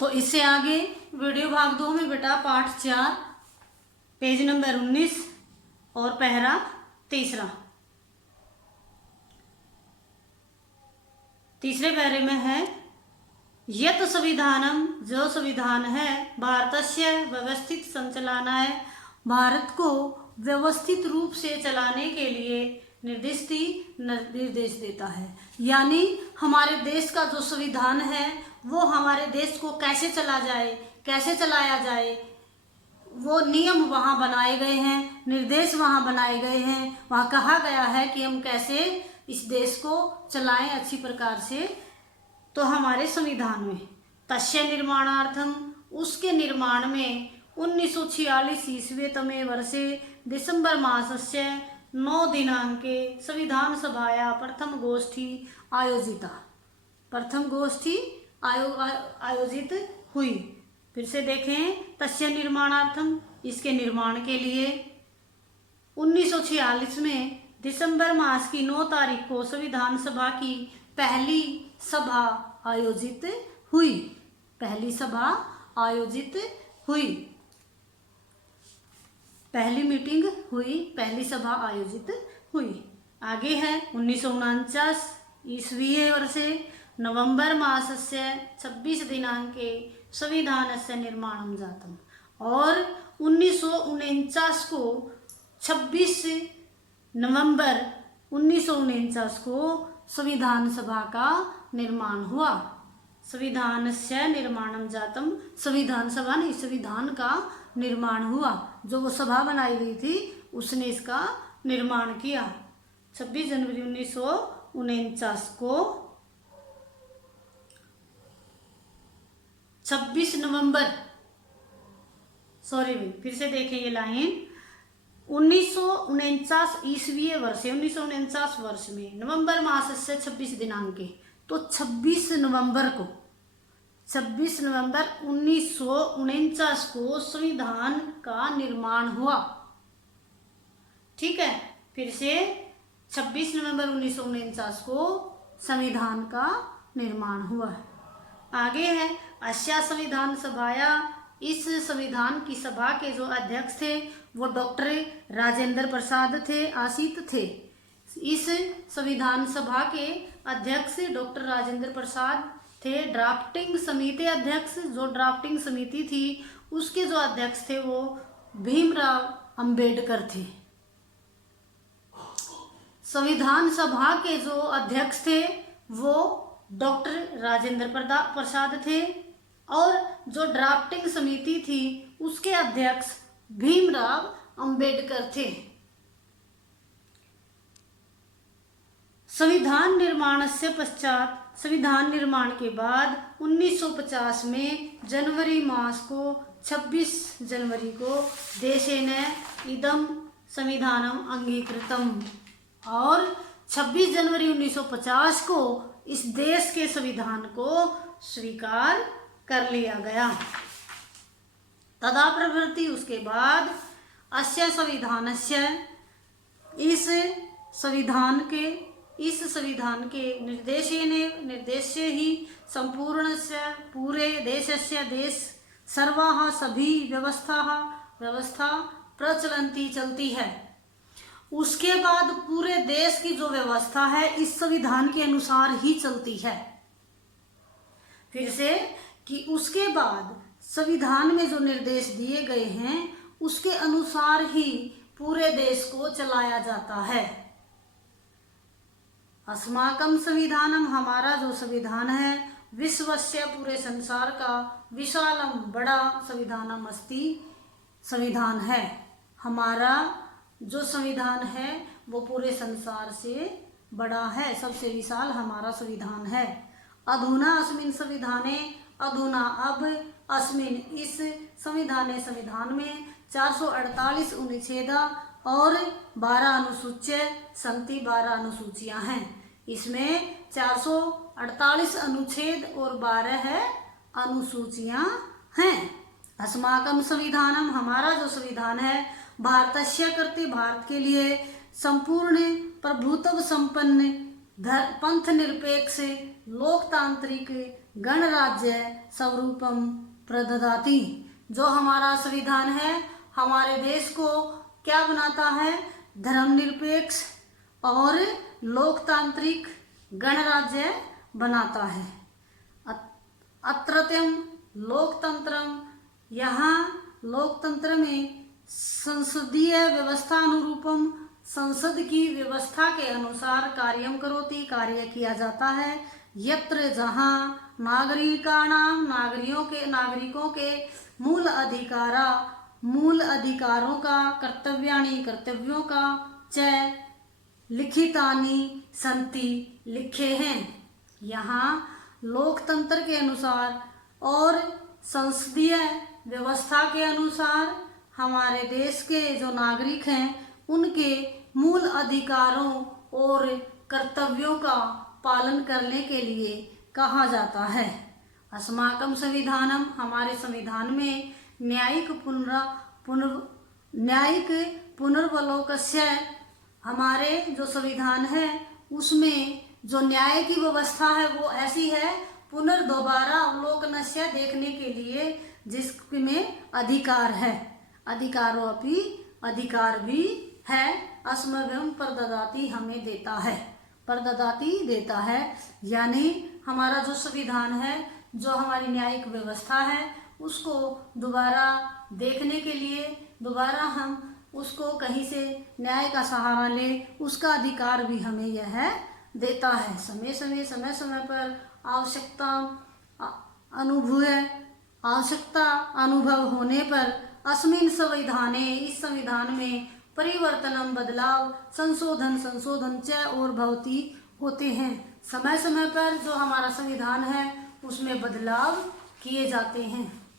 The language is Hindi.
तो इससे आगे वीडियो भाग 2 में बेटा पाठ 4 पेज नंबर 19 और पैरा 3 तीसरे पैरे में है यत संविधानम, जो संविधान है भारतस्य व्यवस्थित संचलानाय, भारत को व्यवस्थित रूप से चलाने के लिए निर्देश देता है। यानी हमारे देश का जो संविधान है वो हमारे देश को कैसे चला जाए, कैसे चलाया जाए, वो नियम वहाँ बनाए गए हैं, निर्देश वहाँ बनाए गए हैं। वहाँ कहा गया है कि हम कैसे इस देश को चलाएं अच्छी प्रकार से। तो हमारे संविधान में तस्य निर्माणार्थम, उसके निर्माण में 1946 ईस्वी तमे वर्षे दिसंबर मासस्य 9 दिनांके संविधान सभाया प्रथम गोष्ठी आयोजिता, प्रथम गोष्ठी आयोजित हुई। फिर से देखें, तस्य निर्माणार्थम, इसके निर्माण के लिए 1946 में दिसंबर मास की 9 तारीख को संविधान सभा की पहली सभा आयोजित हुई, पहली सभा आयोजित हुई, पहली मीटिंग हुई, पहली सभा आयोजित हुई। आगे है 1949 ईस्वीये वर्षे नवंबर मासस्य 26 दिनांके संविधानस्य निर्माणं जातम्, और 1949 को 26 नवंबर 1949 को संविधान सभा का निर्माण हुआ। संविधानस्य निर्माणं जातम्, संविधान सभा नहीं, संविधान का निर्माण हुआ। जो वो सभा बनाई गई थी उसने इसका निर्माण किया। 26 जनवरी 1949 को 26 नवंबर, सॉरी फिर से देखें ये लाइन, 1949 ईस्वीय वर्ष, 1949 वर्ष में नवंबर मास से 26 दिनांके, तो 26 नवंबर को, 26 नवंबर 1949 को संविधान का निर्माण हुआ। ठीक है, फिर से 26 नवंबर 1949 को संविधान का निर्माण हुआ। आगे है अस्या संविधान सभाया, इस संविधान की सभा के जो अध्यक्ष थे वो डॉक्टर राजेंद्र प्रसाद थे, आसित थे। इस संविधान सभा के अध्यक्ष डॉक्टर राजेंद्र प्रसाद थे। ड्राफ्टिंग समिति अध्यक्ष, जो ड्राफ्टिंग समिति थी उसके जो अध्यक्ष थे वो भीमराव अंबेडकर थे। संविधान सभा के जो अध्यक्ष थे वो डॉक्टर राजेंद्र प्रसाद थे, और जो ड्राफ्टिंग समिति थी उसके अध्यक्ष भीमराव अंबेडकर थे। संविधान निर्माण से पश्चात, संविधान निर्माण के बाद 1950 में जनवरी मास को 26 जनवरी को देशेन इदं संविधानम अंगीकृतम, और 26 जनवरी 1950 को इस देश के संविधान को स्वीकार कर लिया गया। तदा प्रवृत्ति, उसके बाद अस्य संविधानस्य, इस संविधान के निर्देश्य ही संपूर्णस्य, पूरे देशस्य, देश सर्वाः, सभी व्यवस्था प्रचलन्ति, चलती है। उसके बाद पूरे देश की जो व्यवस्था है इस संविधान के अनुसार ही चलती है। फिर से कि उसके बाद संविधान में जो निर्देश दिए गए हैं उसके अनुसार ही पूरे देश को चलाया जाता है। अस्माकं संविधानम, हमारा जो संविधान है, विश्वस्य, पूरे संसार का, विशालम, बड़ा, संविधानम अस्ति, संविधान है। हमारा जो संविधान है वो पूरे संसार से बड़ा है, सबसे विशाल हमारा संविधान है। अधुना अस्मिन् संविधाने, अधुना अब, अस्मिन, इस संविधान में 448 अनुच्छेद और 12 अनुसूच्य संति, 12 अनुसूचियां हैं। इसमें 448 अनुच्छेद और 12 अनुसूचियां हैं। अस्माकं संविधानम, हमारा जो संविधान है, भारतस्य करते, भारत के लिए, संपूर्ण प्रभुत्व संपन्न, पंथ निरपेक्ष, लोकतांत्रिक, गणराज्य स्वरूपम प्रददाति। जो हमारा संविधान है हमारे देश को क्या बनाता है? धर्मनिरपेक्ष और लोकतांत्रिक गणराज्य बनाता है। अत्रत्यम लोकतंत्रम, यहाँ लोकतंत्र में संसदीय व्यवस्था अनुरूपम, संसद की व्यवस्था के अनुसार कार्यम करोति, कार्य किया जाता है। यत्र, जहाँ नागरिकों के मूल अधिकारों का, कर्तव्यानि, कर्तव्यों का, च लिखितानि संति, लिखे हैं। यहाँ लोकतंत्र के अनुसार और संसदीय व्यवस्था के अनुसार हमारे देश के जो नागरिक हैं उनके मूल अधिकारों और कर्तव्यों का पालन करने के लिए कहा जाता है। अस्माकं संविधानम, हमारे संविधान में न्यायिक पुनर्वलोकस्य, हमारे जो संविधान है उसमें जो न्याय की व्यवस्था है वो ऐसी है, दोबारा अवलोकनस्य, देखने के लिए जिसमें अधिकार है, अधिकारों अपि, अधिकार भी है। अस्मभ्यं प्रददाति, हमें देता है, प्रददाति देता है। यानी हमारा जो संविधान है, जो हमारी न्यायिक व्यवस्था है उसको दोबारा देखने के लिए, दोबारा हम उसको कहीं से न्याय का सहारा ले, उसका अधिकार भी हमें यह देता है। समय समय पर आवश्यकता अनुभव होने पर अस्मिन् संविधाने, इस संविधान में परिवर्तनम, बदलाव, संशोधन च और भवति, होते हैं। समय समय पर जो हमारा संविधान है उसमें बदलाव किए जाते हैं।